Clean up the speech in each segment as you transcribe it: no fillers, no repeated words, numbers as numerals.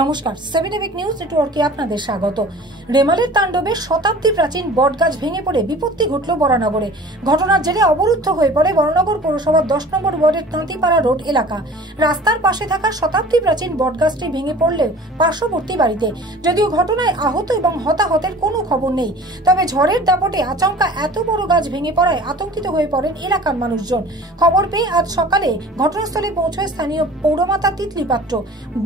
নমস্কার, 7 এভিক নিউজ নেটওয়ার্কে আপনাদের স্বাগত। রেমালের তাণ্ডবে শতাব্দী প্রাচীন বটগাছ ভেঙে পড়ে বিপত্তি ঘটল বরানগরে। ঘটনার জেরে অবরুদ্ধ হয়ে পড়ে বরানগর পৌরসভার 10 নম্বর ওয়ার্ডের তাঁতিপাড়া রোড এলাকা। রাস্তার পাশে থাকা শতাব্দী প্রাচীন বটগাছটি ভেঙে পড়লেও পার্শ্ববর্তী বাড়িতে, যদিও ঘটনায় আহত এবং হতাহতের কোনো খবর নেই। তবে ঝড়ের দাপটে আচমকা এত বড় গাছ ভেঙে পড়ায় আতঙ্কিত হয়ে পড়েন এলাকার মানুষজন। খবর পেয়ে আজ সকালে ঘটনাস্থলে পৌঁছয় স্থানীয় পৌরমাতা তিতলি পাত্র।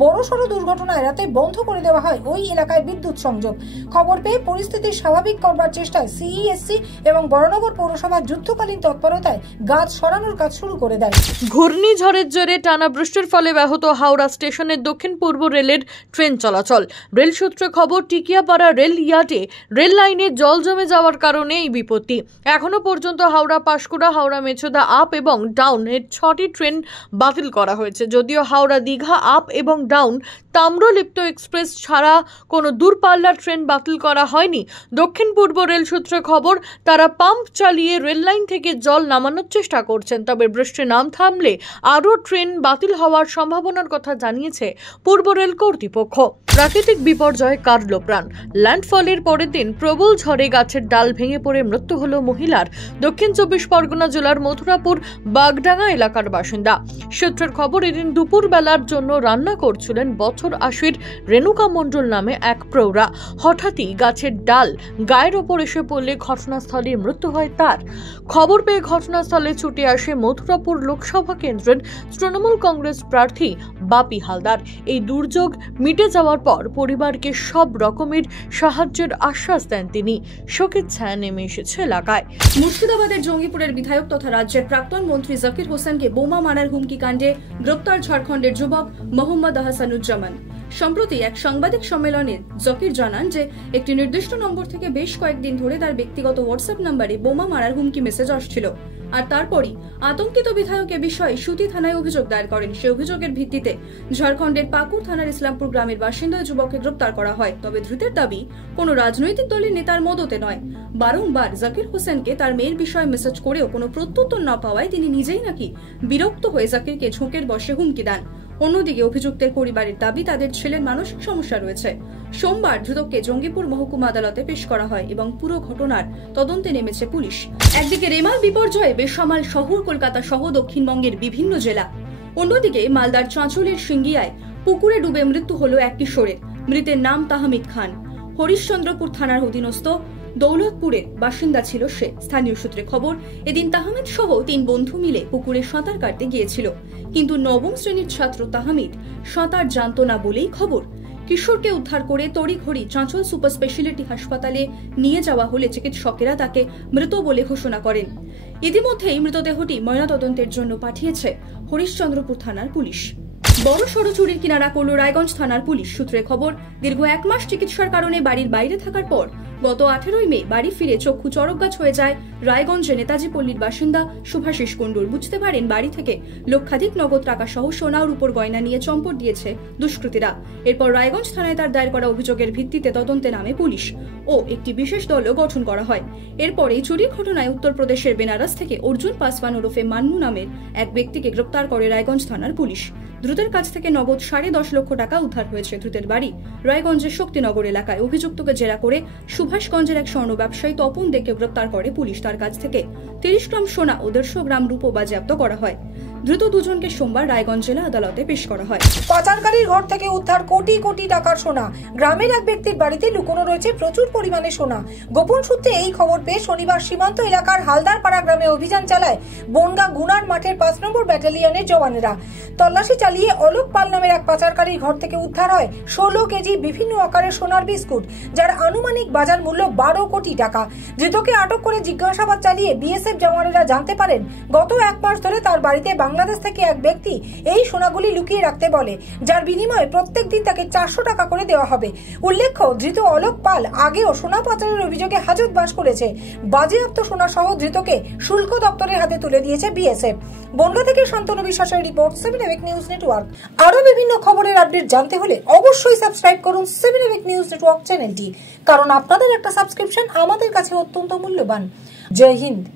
বড়সড় দুর্ঘটনা এড়াতে বন্ধ করে দেওয়া হয় ওই এলাকায় বিদ্যুৎ সংযোগ। খবর পেয়ে পরিস্থিতি স্বাভাবিক করবার চেষ্টায় সিইএসসি এবং বরানগর পৌরসভার যুদ্ধকালীন তৎপরতায় গাছ সরানোর কাজ শুরু করে দেয়। ঘূর্ণিঝড়ের জেরে টানা বৃষ্টির ফলে ব্যাহত হাওড়া স্টেশনের দক্ষিণ পূর্ব রেলের ট্রেন চলাচল। রেল সূত্রে খবর, টিকিয়াপাড়া রেল ইয়ার্ডে রেল লাইনে জল জমে যাওয়ার কারণে এই বিপত্তি। এখনো পর্যন্ত হাওড়া পাঁশকুড়া, হাওড়া মেচেদা আপ এবং ডাউন এর 6টি ট্রেন বাতিল করা হয়েছে। যদিও হাওড়া দীঘা আপ এবং ডাউন তাম্রলিপ্ত এক্সপ্রেস ছাড়া কোনো দূরপাল্লার ট্রেন বাতিল করা হয়নি। দক্ষিণ পূর্ব রেল সূত্রে খবর, তারা পাম্প চালিয়ে রেল লাইন থেকে জল নামানোর চেষ্টা করছেন। তবে বৃষ্টি নাম থামলে আরও ট্রেন বাতিল হওয়ার সম্ভাবনার কথা জানিয়েছে পূর্ব রেল কর্তৃপক্ষ। প্রাকৃতিক বিপর্যয়ে কাটল প্রাণ। ল্যান্ডফলের পরের দিন প্রবল ঝড়ে গাছের ডাল ভেঙে পড়ে মৃত্যু হল মহিলার। দক্ষিণ 24 পরগনা জেলার মথুরাপুর বাগডাঙ্গা এলাকার বাসিন্দা। সূত্রের খবর, এদিন দুপুর বেলার জন্য রান্না করছিলেন বছর 80-র রেণুকা মণ্ডল নামে এক প্রৌঢ়া। হঠাৎই গাছের ডাল গায়ের ওপর এসে পড়লে ঘটনাস্থলে মৃত্যু হয় তার। খবর পেয়ে ঘটনাস্থলে ছুটে আসে মথুরাপুর লোকসভা কেন্দ্রের তৃণমূল কংগ্রেস প্রার্থী বাপি হালদার। এই দুর্যোগ মিটে যাওয়ার পর পরিবারকে সব রকমের সাহায্যের আশ্বাস দেন তিনি। শোকের ছায়া নেমে এসেছে এলাকায়। মুর্শিদাবাদের জঙ্গিপুরের বিধায়ক তথা রাজ্যের প্রাক্তন মন্ত্রী জাকির হোসেনকে বোমা মারার হুমকি কাণ্ডে গ্রেপ্তার ঝাড়খণ্ডের যুবক মোহাম্মদ আহসানুজ্জামান। সম্প্রতি এক সাংবাদিক সম্মেলনে জাকির জানান যে একটি নির্দিষ্ট নম্বর থেকে বেশ কয়েকদিন ধরে তার ব্যক্তিগত হোয়াটসঅ্যাপ নম্বরে বোমা মারার হুমকি মেসেজ আসছিল। আর তারপরই আতঙ্কিত বিধায়ক এ বিষয়ে সুতি থানায় অভিযোগ দায়ের করেন। সে অভিযোগের ভিত্তিতে ঝাড়খণ্ডের পাকুড় থানার ইসলামপুর গ্রামের বাসিন্দা যুবককে গ্রেপ্তার করা হয়। তবে ধৃতের দাবি কোনো রাজনৈতিক দলের নেতার মদতে নয়। বারংবার জাকির হোসেনকে তার মেয়ের বিষয়ে মেসেজ করেও কোনো প্রত্যুত্তর না পাওয়ায় তিনি নিজেই নাকি বিরক্ত হয়ে জাকিরকে ঝোঁকের বশে হুমকি দেন। অন্যদিকে অভিযুক্তের পরিবারের দাবি তাদের ছেলের মানসিক সমস্যা রয়েছে। সোমবার ধৃতকে জঙ্গিপুর মহকুমা আদালতে পেশ করা হয় এবং পুরো ঘটনার তদন্তে নেমেছে পুলিশ। একদিকে রেমাল বিপর্যয়ে বেসামাল শহর কলকাতা সহ দক্ষিণবঙ্গের বিভিন্ন জেলা, অন্যদিকে মালদার চাঁচলের সিঙ্গিয়ায় পুকুরে ডুবে মৃত্যু হল এক কিশোরের। মৃতের নাম তাহমিদ খান। হরিশ্চন্দ্রপুর থানার অধীনস্থ দৌলতপুরের বাসিন্দা ছিল সে। স্থানীয় সূত্রে খবর, এদিন তাহমিদ সহ 3 বন্ধু মিলে পুকুরে সাঁতার কাটতে গিয়েছিল, কিন্তু 9ম শ্রেণীর ছাত্র তাহমিদ সাঁতার জানত না বলেই খবর। কিশোরকে উদ্ধার করে তড়িঘড়ি চাঁচল সুপার স্পেশালিটি হাসপাতালে নিয়ে যাওয়া হলে চিকিৎসকেরা তাকে মৃত বলে ঘোষণা করেন। ইতিমধ্যেই মৃতদেহটি ময়নাতদন্তের জন্য পাঠিয়েছে হরিশ্চন্দ্রপুর থানার পুলিশ। বড় সড় চুরির কিনারা করল রায়গঞ্জ থানার পুলিশ। সূত্রে খবর, দীর্ঘ 1 মাস চিকিৎসার কারণে বাড়ির বাইরে থাকার পর গত 18ই মে বাড়ি ফিরে চক্ষু চরকগাছ হয়ে যায় রায়গঞ্জে নেতাজি পল্লীর বাসিন্দা শুভাশিস কুণ্ডুর। বুঝতে পারেন বাড়ি থেকে লক্ষাধিক নগদ টাকা সহ সোনা ও রূপোর গয়না নিয়ে চম্পট দিয়েছে দুষ্কৃতীরা। এরপর রায়গঞ্জ থানায় তার দায়ের করা অভিযোগের ভিত্তিতে তদন্তে নামে পুলিশ ও একটি বিশেষ দলও গঠন করা হয়। এরপরেই চুরির ঘটনায় উত্তরপ্রদেশের বেনারস থেকে অর্জুন পাসওয়ান ওরফে মান্নু নামের এক ব্যক্তিকে গ্রেপ্তার করে রায়গঞ্জ থানার পুলিশ। ধৃতের কাছ থেকে নগদ 10.5 লক্ষ টাকা উদ্ধার হয়েছে। ধৃতের বাড়ি রায়গঞ্জের শক্তিনগর এলাকায়। অভিযুক্তকে জেরা করে সুভাষগঞ্জের এক স্বর্ণ ব্যবসায়ী তপন দেকে গ্রেপ্তার করে পুলিশ। তার কাছ থেকে 30 গ্রাম সোনা ও 150 গ্রাম রূপো বাজেয়াপ্ত করা হয়। ধৃত দুজনকে সোমবার রায়গঞ্জ জেলা আদালতে পেশ করা হয়। পাচারকারীর ঘর থেকে উদ্ধার কোটি কোটি টাকার সোনা। গ্রামের এক ব্যক্তির বাড়িতে লুকোনো রয়েছে প্রচুর পরিমাণে সোনা। গোপন সূত্রে এই খবর পেয়ে শনিবার সীমান্ত এলাকার হালদারপাড়া গ্রামে অভিযান চালায় বনগা গুনার মাঠের 5 নম্বর ব্যাটালিয়নের জওয়ানেরা। তল্লাশি চালিয়ে অলোক পাল নামের এক পাচারকারীর ঘর থেকে উদ্ধার হয় 16 কেজি বিভিন্ন আকারের সোনার বিস্কুট, যার আনুমানিক বাজার মূল্য 12 কোটি টাকা। ধৃতকে আটক করে জিজ্ঞাসাবাদ চালিয়ে বিএসএফ জওয়ানেরা জানতে পারেন গত 1 মাস ধরে তার বাড়িতে বাংলাদেশ থেকে এক ব্যক্তি এই সোনাগুলি লুকিয়ে রাখতে বলে, যার বিনিময়ে প্রত্যেক দিন তাকে 400 টাকা করে দেওয়া হবে। উল্লেখ্য, ধৃত অলোক পাল আগেও সোনা পাচারের অভিযোগে হাজতবাস করেছে। বাজেয়াপ্ত সোনা সহ ধৃতকে শুল্ক দপ্তরের হাতে তুলে দিয়েছে বিএসএফ। বনগা থেকে শান্তনু বিশ্বাসের রিপোর্ট, 7 এভিক নিউজ নেটওয়ার্ক। আরো বিভিন্ন খবরের আপডেট জানতে হলে অবশ্যই সাবস্ক্রাইব করুন 7 এভিক নিউজ নেটওয়ার্ক চ্যানেলটি, কারণ আপনাদের একটা সাবস্ক্রিপশন আমাদের কাছে অত্যন্ত মূল্যবান। জয় হিন্দ।